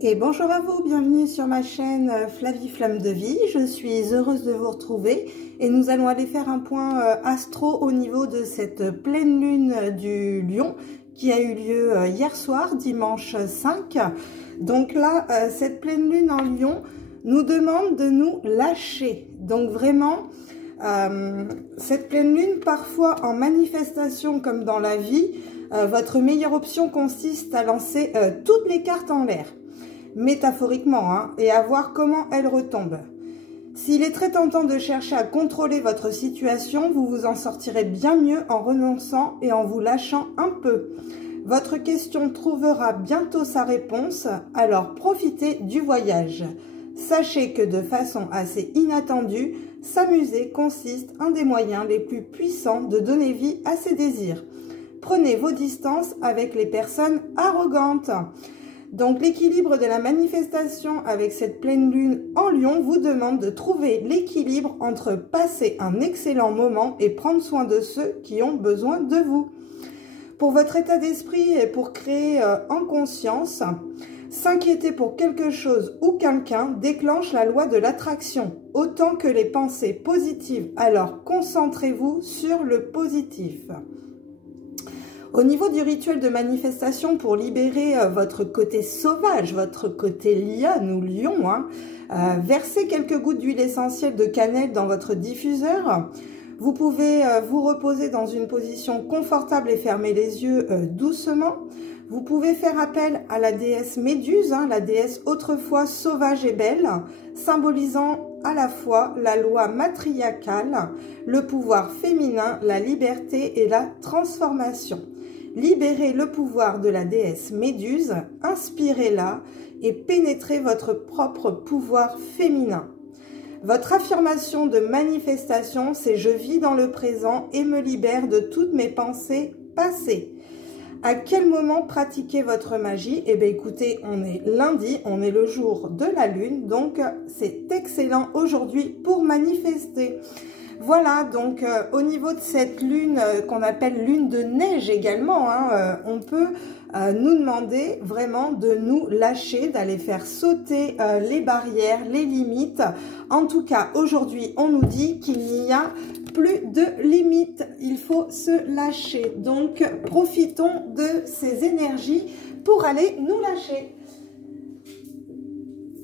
Et bonjour à vous, bienvenue sur ma chaîne Flavie Flamme de Vie. Je suis heureuse de vous retrouver et nous allons aller faire un point astro au niveau de cette pleine lune du Lion qui a eu lieu hier soir, dimanche 5. Donc là, cette pleine lune en Lion nous demande de nous lâcher. Donc vraiment, cette pleine lune, parfois en manifestation comme dans la vie, votre meilleure option consiste à lancer toutes les cartes en l'air. Métaphoriquement, hein, et à voir comment elle retombe. S'il est très tentant de chercher à contrôler votre situation, vous vous en sortirez bien mieux en renonçant et en vous lâchant un peu. Votre question trouvera bientôt sa réponse, alors profitez du voyage. Sachez que de façon assez inattendue, s'amuser consiste un des moyens les plus puissants de donner vie à ses désirs. Prenez vos distances avec les personnes arrogantes. Donc l'équilibre de la manifestation avec cette pleine lune en Lion vous demande de trouver l'équilibre entre passer un excellent moment et prendre soin de ceux qui ont besoin de vous. Pour votre état d'esprit et pour créer en conscience, s'inquiéter pour quelque chose ou quelqu'un déclenche la loi de l'attraction, autant que les pensées positives. Alors concentrez-vous sur le positif. Au niveau du rituel de manifestation pour libérer votre côté sauvage, votre côté lionne ou lion, versez quelques gouttes d'huile essentielle de cannelle dans votre diffuseur. Vous pouvez vous reposer dans une position confortable et fermer les yeux doucement. Vous pouvez faire appel à la déesse Méduse, la déesse autrefois sauvage et belle, symbolisant à la fois la loi matriarcale, le pouvoir féminin, la liberté et la transformation. Libérez le pouvoir de la déesse Méduse, inspirez-la et pénétrez votre propre pouvoir féminin. Votre affirmation de manifestation, c'est « Je vis dans le présent et me libère de toutes mes pensées passées ». À quel moment pratiquer votre magie? Eh bien écoutez, on est lundi, on est le jour de la lune, donc c'est excellent aujourd'hui pour manifester. Voilà, donc au niveau de cette lune qu'on appelle lune de neige également, on peut nous demander vraiment de nous lâcher, d'aller faire sauter les barrières, les limites. En tout cas, aujourd'hui, on nous dit qu'il n'y a plus de limites, il faut se lâcher. Donc, profitons de ces énergies pour aller nous lâcher.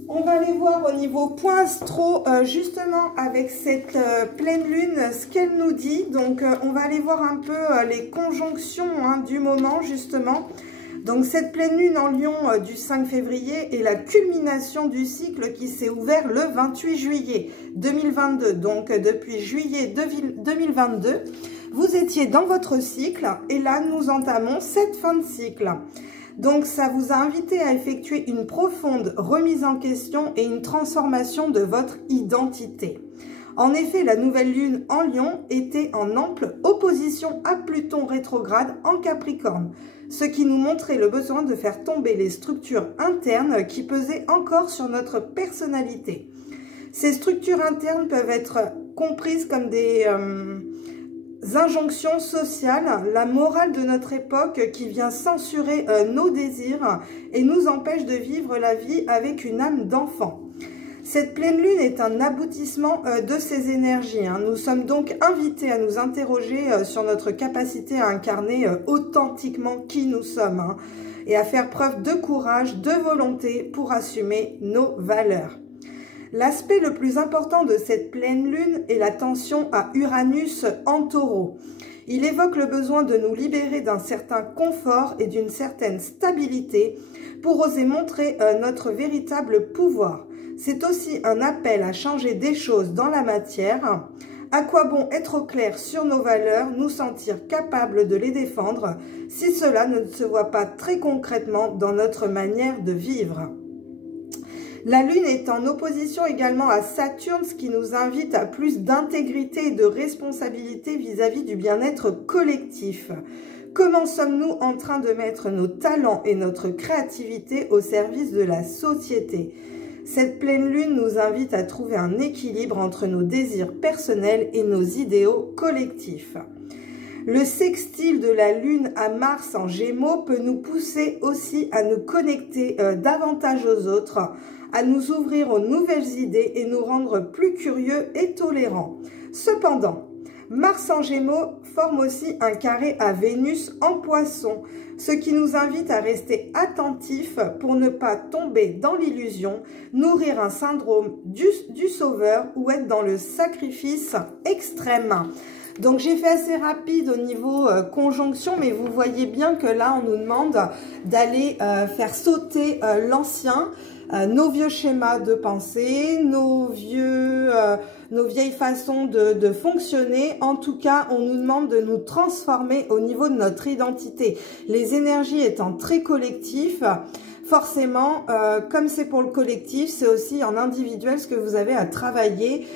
On va aller voir au niveau point astro, justement avec cette pleine lune, ce qu'elle nous dit. Donc, on va aller voir un peu les conjonctions du moment, justement. Donc, cette pleine lune en Lion du 5 février est la culmination du cycle qui s'est ouvert le 28 juillet 2022. Donc, depuis juillet 2022, vous étiez dans votre cycle et là, nous entamons cette fin de cycle. Donc, ça vous a invité à effectuer une profonde remise en question et une transformation de votre identité. En effet, la nouvelle lune en Lion était en ample opposition à Pluton rétrograde en Capricorne, ce qui nous montrait le besoin de faire tomber les structures internes qui pesaient encore sur notre personnalité. Ces structures internes peuvent être comprises comme des injonctions sociales, la morale de notre époque qui vient censurer nos désirs et nous empêche de vivre la vie avec une âme d'enfant. Cette pleine lune est un aboutissement de ces énergies. Nous sommes donc invités à nous interroger sur notre capacité à incarner authentiquement qui nous sommes et à faire preuve de courage, de volonté pour assumer nos valeurs. L'aspect le plus important de cette pleine lune est la tension à Uranus en Taureau. Il évoque le besoin de nous libérer d'un certain confort et d'une certaine stabilité pour oser montrer notre véritable pouvoir. C'est aussi un appel à changer des choses dans la matière. À quoi bon être au clair sur nos valeurs, nous sentir capables de les défendre si cela ne se voit pas très concrètement dans notre manière de vivre? La Lune est en opposition également à Saturne, ce qui nous invite à plus d'intégrité et de responsabilité vis-à-vis du bien-être collectif. Comment sommes-nous en train de mettre nos talents et notre créativité au service de la société? Cette pleine lune nous invite à trouver un équilibre entre nos désirs personnels et nos idéaux collectifs. Le sextile de la Lune à Mars en Gémeaux peut nous pousser aussi à nous connecter davantage aux autres, à nous ouvrir aux nouvelles idées et nous rendre plus curieux et tolérants. Cependant, Mars en Gémeaux forme aussi un carré à Vénus en Poisson, ce qui nous invite à rester attentifs pour ne pas tomber dans l'illusion, nourrir un syndrome du sauveur ou être dans le sacrifice extrême. Donc j'ai fait assez rapide au niveau conjonction, mais vous voyez bien que là on nous demande d'aller faire sauter l'ancien, nos vieux schémas de pensée, nos vieilles façons de fonctionner. En tout cas, on nous demande de nous transformer au niveau de notre identité. Les énergies étant très collectives, forcément, comme c'est pour le collectif, c'est aussi en individuel ce que vous avez à travailler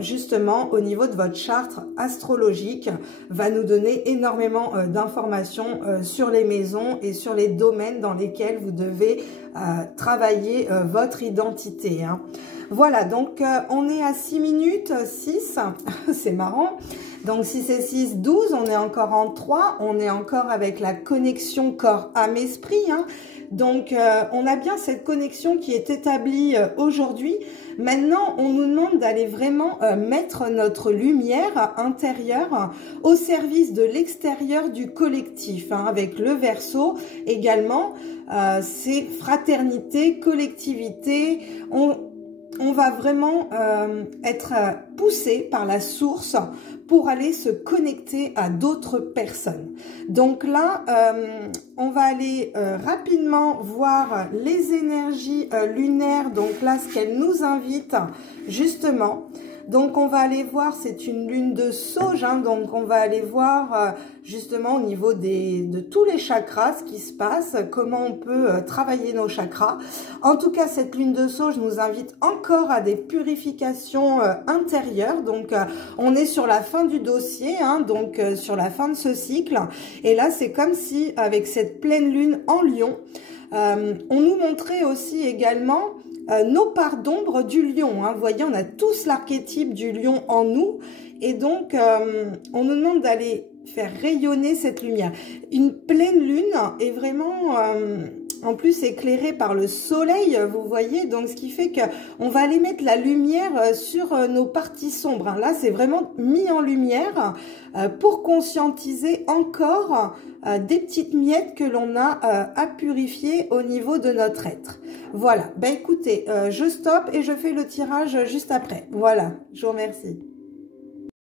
justement au niveau de votre charte astrologique, va nous donner énormément d'informations sur les maisons et sur les domaines dans lesquels vous devez travailler votre identité. Hein. Voilà, donc on est à 6 minutes 6, c'est marrant. Donc 6 et 6, 12, on est encore en 3, on est encore avec la connexion corps, âme, esprit. Hein. Donc on a bien cette connexion qui est établie aujourd'hui. Maintenant, on nous demande d'aller vraiment mettre notre lumière intérieure au service de l'extérieur du collectif, hein, avec le Verseau également. C'est fraternité, collectivité. On va vraiment être poussé par la source pour aller se connecter à d'autres personnes. Donc là, on va aller rapidement voir les énergies lunaires. Donc là, ce qu'elle nous invite justement. Donc on va aller voir, c'est une lune de Sauge, hein, donc on va aller voir justement au niveau de tous les chakras ce qui se passe, comment on peut travailler nos chakras. En tout cas, cette lune de Sauge nous invite encore à des purifications intérieures. Donc on est sur la fin du dossier, hein, donc sur la fin de ce cycle. Et là, c'est comme si avec cette pleine lune en Lion, on nous montrait aussi également nos parts d'ombre du lion. Hein. Vous voyez, on a tous l'archétype du lion en nous. Et donc, on nous demande d'aller faire rayonner cette lumière. Une pleine lune est vraiment, en plus, éclairée par le soleil, vous voyez. Donc, ce qui fait qu'on va aller mettre la lumière sur nos parties sombres. Hein. Là, c'est vraiment mis en lumière pour conscientiser encore des petites miettes que l'on a à purifier au niveau de notre être. Voilà, ben écoutez, je stoppe et je fais le tirage juste après. Voilà, je vous remercie.